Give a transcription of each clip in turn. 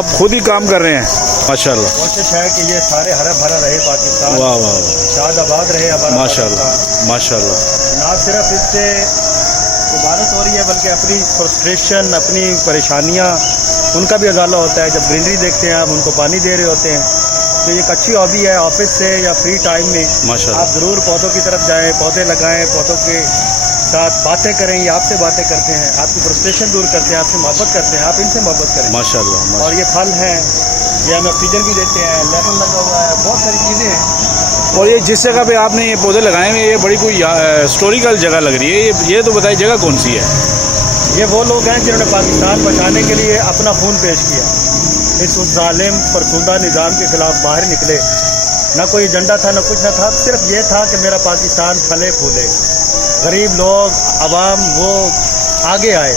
آپ خود ہی کام کر رہے ہیں ماشاءاللہ. کوشش ہے کہ یہ سارے ہرا بھرا رہے پاکستان, واہ واہ واہ, شاد آباد رہے ہمارا ماشاءاللہ پاکستان. ماشاءاللہ. نہ صرف اس سے عبادت ہو رہی ہے بلکہ اپنی فرسٹریشن, اپنی پریشانیاں, ان کا بھی ازالہ ہوتا ہے. جب گرینری دیکھتے ہیں آپ ان کو پانی دے رہے ہوتے ہیں, تو یہ ایک اچھی ہابی ہے. آفس سے یا فری ٹائم میں ماشاءاللہ. آپ ضرور پودوں کی طرف جائیں, پودے لگائیں, پودوں کے ساتھ باتیں کریں. یہ آپ سے باتیں کرتے ہیں, آپ کی فرسٹریشن دور کرتے ہیں, آپ سے محبت کرتے ہیں, آپ ان سے محبت کریں. ماشاءاللہ. اور یہ پھل ہیں, یہ ہمیں آکسیجن بھی دیتے ہیں, لیمن لگا ہوا ہے, بہت ساری چیزیں ہیں. اور یہ جس جگہ پہ آپ نے یہ پودے لگائے ہیں یہ بڑی کوئی ہسٹوریکل جگہ لگ رہی ہے. یہ تو بتائیے جگہ کون سی ہے؟ یہ وہ لوگ ہیں جنہوں نے پاکستان بچانے کے لیے اپنا خون پیش کیا. اس ظالم فرسودہ نظام کے خلاف باہر نکلے. نہ کوئی ایجنڈا تھا, نہ کچھ نہ تھا, صرف یہ تھا کہ میرا پاکستان پھلے پھولے. غریب لوگ, عوام, وہ آگے آئے.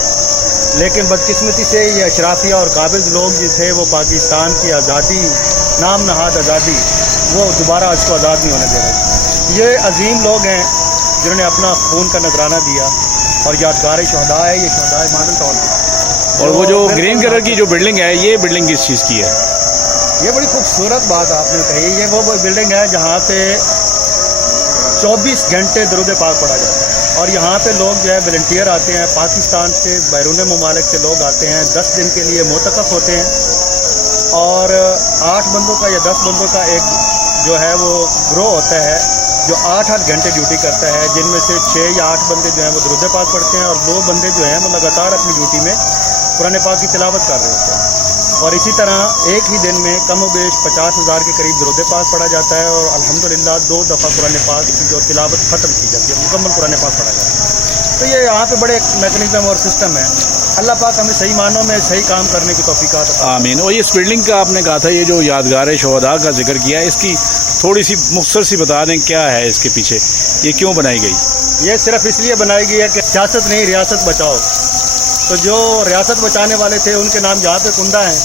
لیکن بدقسمتی سے یہ اشرافیہ اور قابض لوگ جو تھے وہ پاکستان کی آزادی, نام نہاد آزادی, وہ دوبارہ اس کو آزاد نہیں ہونے دے رہے. یہ عظیم لوگ ہیں جنہوں نے اپنا خون کا نذرانہ دیا, اور یادگار شہداء ہے. یہ شہداء ماڈل ٹاؤن کی. اور وہ جو گرین کلر کی جو بلڈنگ ہے, یہ بلڈنگ کس چیز کی ہے؟ یہ بڑی خوبصورت بات آپ نے کہی. یہ وہ بلڈنگ ہے جہاں پہ 24 گھنٹے درود پاک پڑھا جاتا ہے. اور یہاں پہ لوگ جو ہے والنٹیئر آتے ہیں, پاکستان سے, بیرون ممالک سے لوگ آتے ہیں, 10 دن کے لیے معتکف ہوتے ہیں. اور 8 بندوں کا یا 10 بندوں کا ایک جو ہے وہ گروہ ہوتا ہے جو 8-8 گھنٹے ڈیوٹی کرتا ہے, جن میں سے 6 یا 8 بندے جو ہیں وہ درود پاک پڑھتے ہیں, اور 2 بندے جو ہیں وہ لگاتار اپنی ڈیوٹی میں قرآن پاک کی تلاوت کر رہے ہوتے ہیں. اور اسی طرح ایک ہی دن میں کم و بیش 50,000 کے قریب درود پاک پڑھا جاتا ہے. اور الحمدللہ 2 دفعہ قرآن پاک کی جو تلاوت ختم کی جاتی ہے, مکمل قرآن پاک پڑھا جاتا ہے. تو یہ یہاں پہ بڑے میکنزم اور سسٹم ہے. اللہ پاک ہمیں صحیح معنوں میں صحیح کام کرنے کی توفیق عطا فرمائے. آمین. اور اس بلڈنگ کا آپ نے کہا تھا یہ جو یادگار شہداء کا ذکر کیا ہے, اس کی تھوڑی سی مختصر سی بتا دیں کیا ہے اس کے پیچھے, یہ کیوں بنائی گئی؟ یہ صرف اس لیے بنائی گئی ہے کہ سیاست نہیں, ریاست بچاؤ. تو جو ریاست بچانے والے تھے ان کے نام یہاں پہ کندہ ہیں,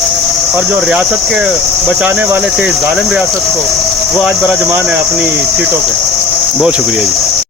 اور جو ریاست کے بچانے والے تھے ظالم ریاست کو, وہ آج براجمان ہے اپنی سیٹوں پہ. بہت شکریہ جی.